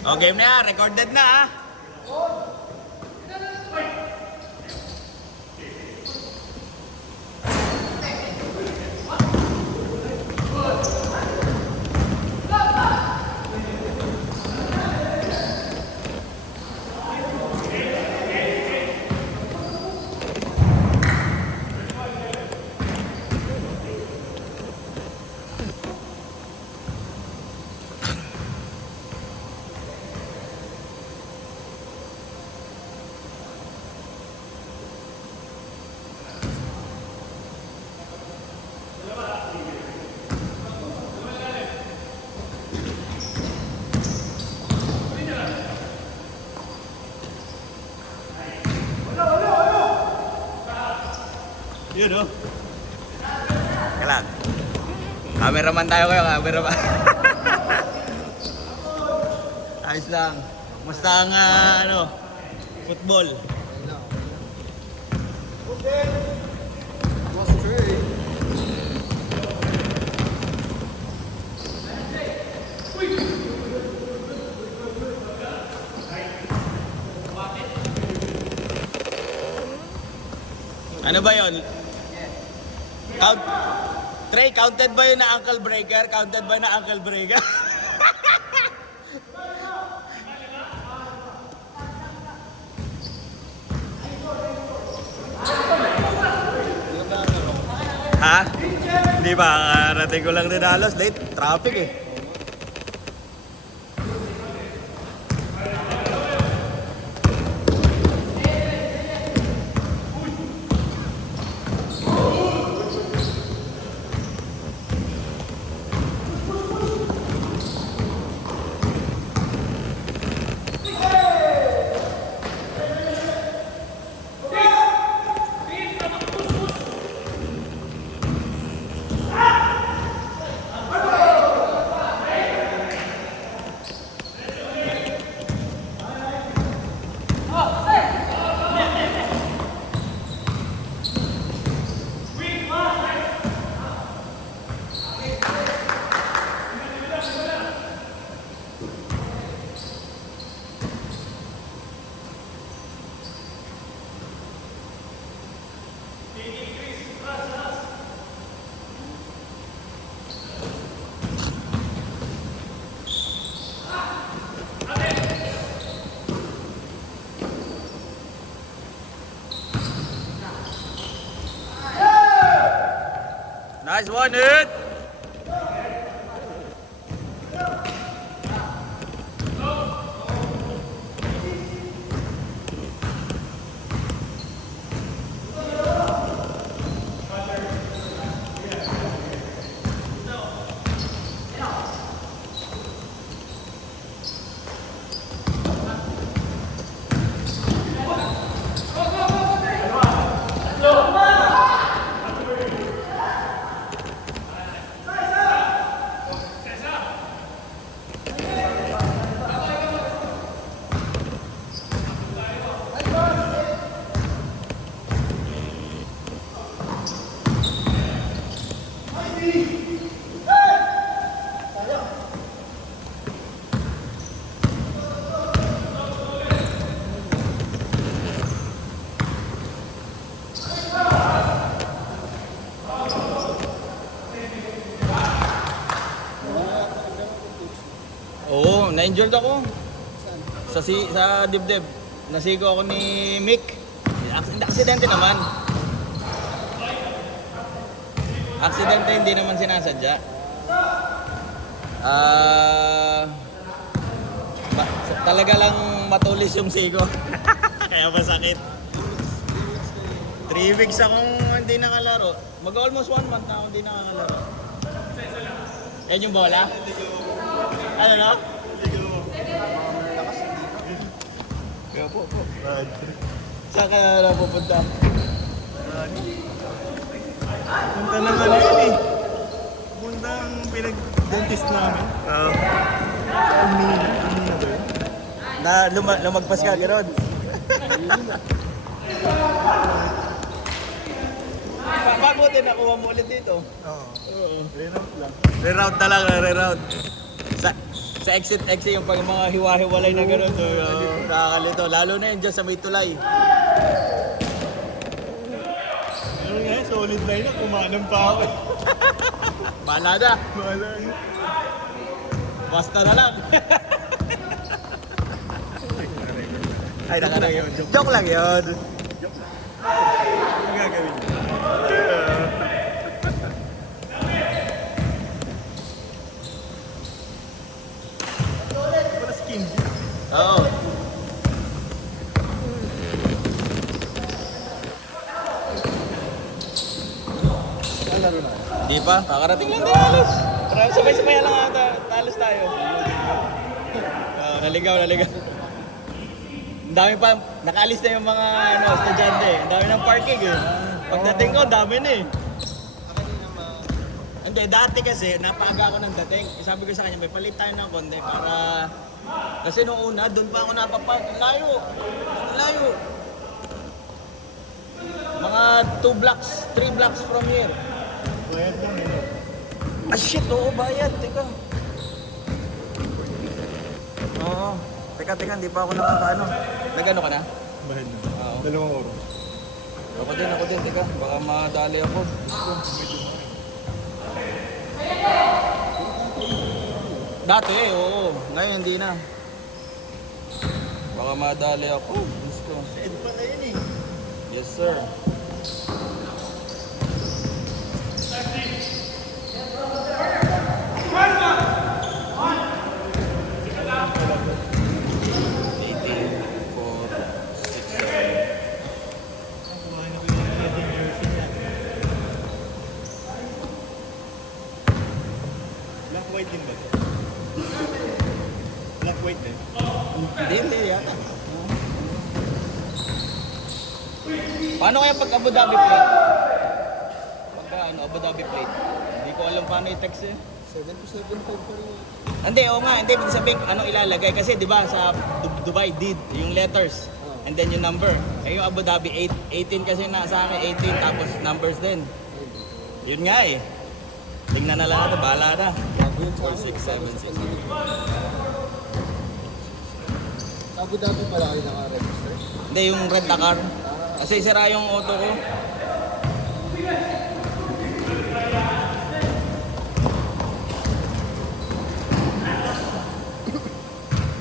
O, game na yan. Recorded na ah. Yun o. Kailan? Cameraman tayo kayo, cameraman. Ayos lang. Musta ang football? Ano ba yun? Trey, counted ba yun na ankle breaker? Counted ba yun na ankle breaker? Ha? Hindi ba? Karating ko lang din halos. Late. Traffic eh. Nice one, dude! Oo, na-injured ako. Sa dibdib. Nasigo ako ni Mick. Aksidente naman. Aksidente, hindi naman sinasadya. Talaga lang matulis yung sigo. Kaya masakit. 3 weeks akong hindi nakalaro. Mag-almost 1 month na ako hindi nakakalaro. Yan yung bola? Ano no? Kaya po. Saan ka na napupunta? Punta na nga yun eh. Punta ang pinag-dentist namin. Oo. Almina ba yun? Na lumagpas ka, gano'n. Mabuti nakuha mo ulit dito. Oo. Oo. Reroute lang. Reroute na lang, reroute. Sa Sa exit yung pag mga hiwa-hiwalay na gano'n. So, nakakalito. Lalo na yun dyan sa may tulay. Ano nga, solid line na, kumanang pa ako. Bahala na. Wala na. Basta na lang. Ay, nakanang yun. Joke lang yun. Ang gagawin niya. Wala skin. Oo. Ang laro na. Di pa? Kakarating lang din halos. Parang sabay-sabay lang ata. Talos tayo. Naligaw. Ang dami pa. Nakaalis na yung mga estudyante. Ang dami ng parking eh. Pagdating ko, ang dami na eh. Hindi, dati kasi, napaaga ako ng dating. Sabi ko sa kanya, may palit tayo ng konti para... Kasi nung una, doon pa ako napapark. Ang layo. Mga 2 blocks, 3 blocks from here. Bayad lang eh. Ah shit, oo, bayad. Teka. Oo. Teka, hindi pa ako nakakaano. Nagano ka na? Bayad na. Oo. 2 oras. Ako din. Teka, baka madali ako. Dati oo. Ngayon hindi na. Baka madali ako. Diyos ko. Sa EDPA na yun eh. Yes, sir. Kumain ako yung wedding jersey niya. Black white din ba ito? Black white din? Hindi yata. Paano kaya pag Abu Dhabi plate? Pagka Abu Dhabi plate? Hindi ko alam paano i-text eh. 727 pa rin. Hindi, oo nga. Hindi, ibig sabihin, anong ilalagay? Kasi di ba sa Dubai, did, yung letters. And then yung number. Eh yung Abu Dhabi, 18 kasi na sa akin, 18 tapos numbers din. Yun nga eh. Tingnan na lang natin, bahala na. 4, 6, 7, 6. Abu Dhabi pala kayo naka-register? Hindi, yung red na car. Kasi sira yung auto ko.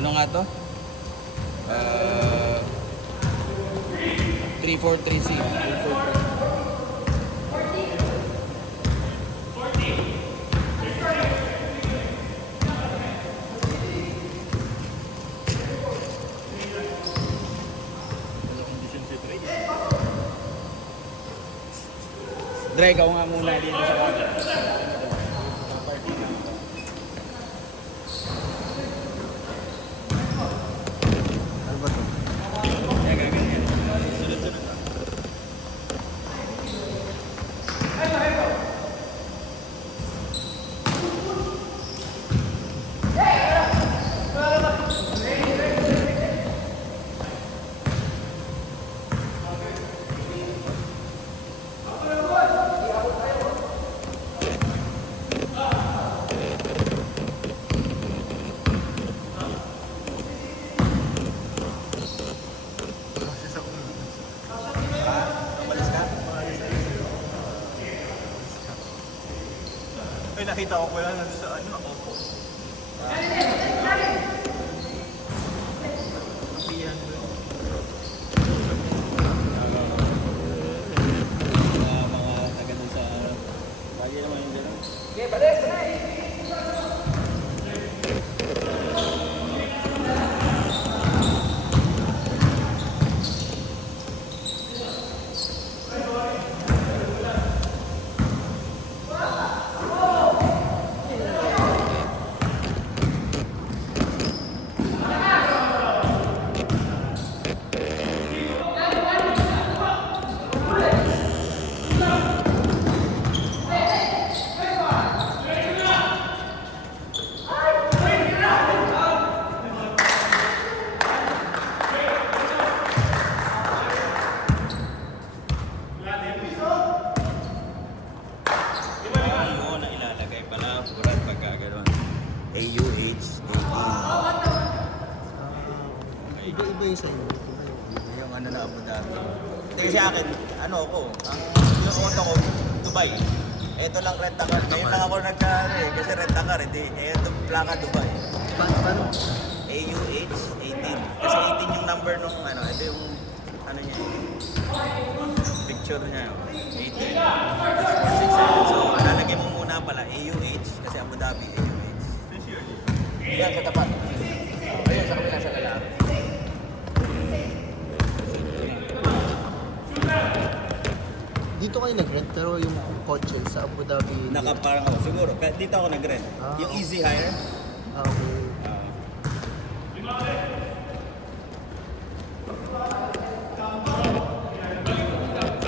Ano nga to? 343C. Wala condition si Dre. Dre, ikaw nga muna dito sa kanya. Ano ba ito? Process ako. Umalis ka? Ay, nakita ko pala nandun sa ano ako. Piyan mo. Mga taga dun sa... Bali naman yung dito. Iba-iba yung sa inyo. Yung ano na Abu Dhabi. Hindi kasi akin, ano ako, yung auto ko, Dubai. Ito lang rent-a-car. Ngayon lang ako kasi rent-a-car, hindi. Ito plaka Dubai. Paano? AUH 18. Kasi 18 yung number nung ano, ito yung ano niya, picture niya. 18. So, lalagay mo muna pala AUH kasi Abu Dhabi AUH. Yan sa tapat. Ayun, sa kabila sa lalaki. Dito kayo nag-rent pero yung kotse sa Abu Dhabi. Nakaparang ako, siguro. Dito ako nag-rent. Yung easy hire. Okay.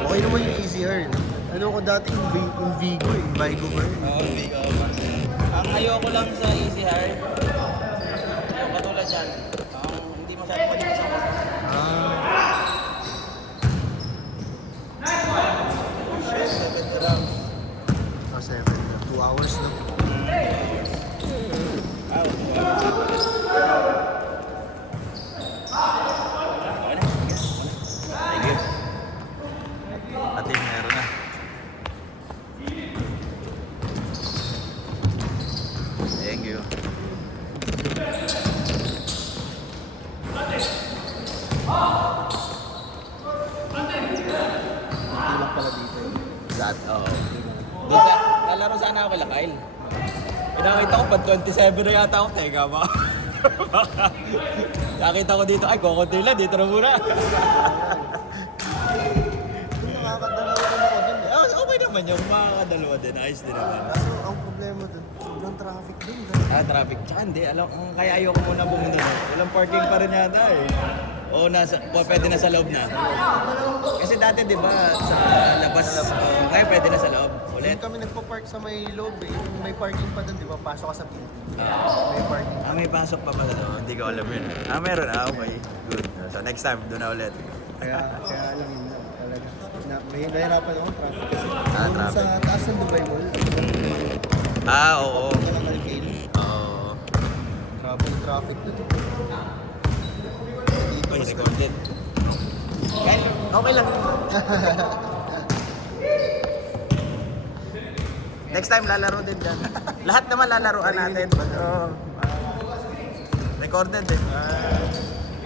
Okay naman yung easier. Ano ko dati yung Vigo eh. Vigo ba yun? Oo, Vigo. Ang ayoko lang sa easy hire, yung katulad yan, hindi masyadong malinis ako. Ah. 7 grams. Ah, 7 na. 2 hours na. Thank you. Ating meron na. Thank you. Ilang pala dito eh. That, oo. Doon sa, lalaro sana ako kila Kyle. Pinakita ko, pag 27 na yata ako, teka ba? Nakita ko dito, ay, kukunti lang, dito na muna. Nakakadalawa din ako dun eh. Okay naman yung makakadalawa din, ayos din naman. Kaso ang problema dun, sobrang traffic dun. Traffic. Tsaka hindi, alam, kaya ayoko muna pumunta doon. Walang parking pa rin yata eh. O pwede na sa loob na. Kasi dati di ba sa labas, ngayon pwede na sa loob. Ulit. Kami nagpa-park sa may loob eh. Yung may parking pa dun, di ba? Pasok ka sa building. May parking. May pasok pa pala doon. Hindi ko alam yun. Meron. Okay. Good. So next time, doon na ulit. Kaya alam yun na talaga. May nahirapan akong traffic kasi. Yung Traffic. sa taas ng Dubai Mall. Oo. Punta ng Alcale. Oo. Grabe yung traffic dun. Dito Ay, mas recorded. Kyle, okay lang. Next time, lalaro din dyan. Lahat naman lalaroan natin. Oo. Recorded din.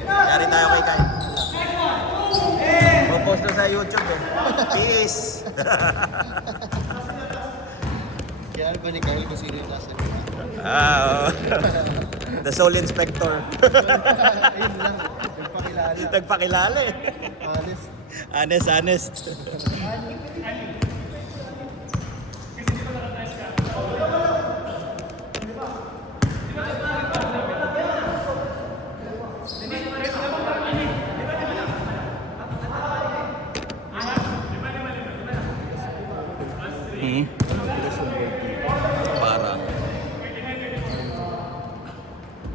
Yari tayo kay Kyle. Post na sa YouTube eh. Peace! Kaya ba ni Kyle kung sino yung nasa likod? Oo. The Soul Inspector. Ayun lang. Nagpakilala. Nagpakilala eh. Honest. Honest. Para.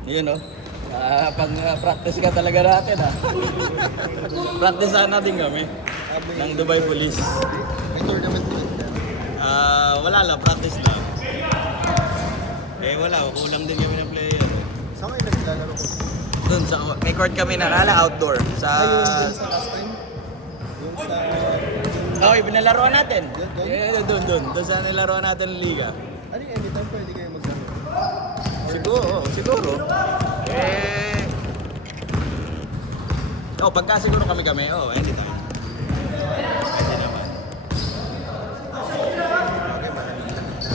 Yun o. Pag practice ka talaga natin Practice sana din kami. Ng Dubai Police. May tournament din. Wala lang, practice lang. Wala, kulang din kami ng player. Saan kayo naglalaro ko? Doon sa may court kami outdoor sa Ayun, sa last time? Yung sa... Okay, pinalaruan natin. Doon? Doon sa nilaruan natin ng liga. Ano yung anytime pwede kayo maglaro? Siguro. Pagka siguro kami, hindi tayo. Pwede naman.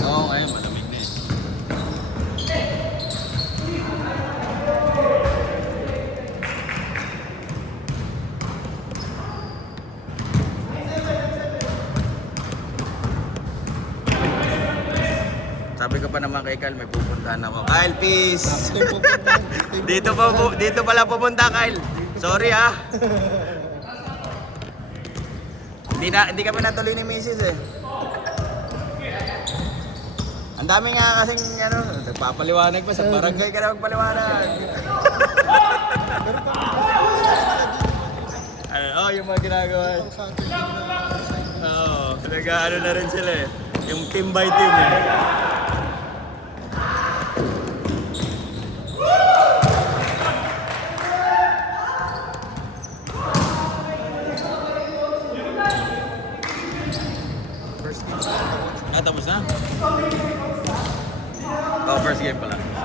Ngayon malamig na eh. Sabi ko pa naman kay Kyle, may pupuntahan ako. Kyle, peace! dito pala pupunta, Kyle. Sorry Hindi kami natuloy ni Mrs. eh. Ang dami nga kasing nagpapaliwanag pa sa barangay ka na magpaliwanag. Yung mga ginagawa. Nag-ano na rin sila eh. Yung team by team eh. first game. Tapos. Tapos na? Oh, first game pala.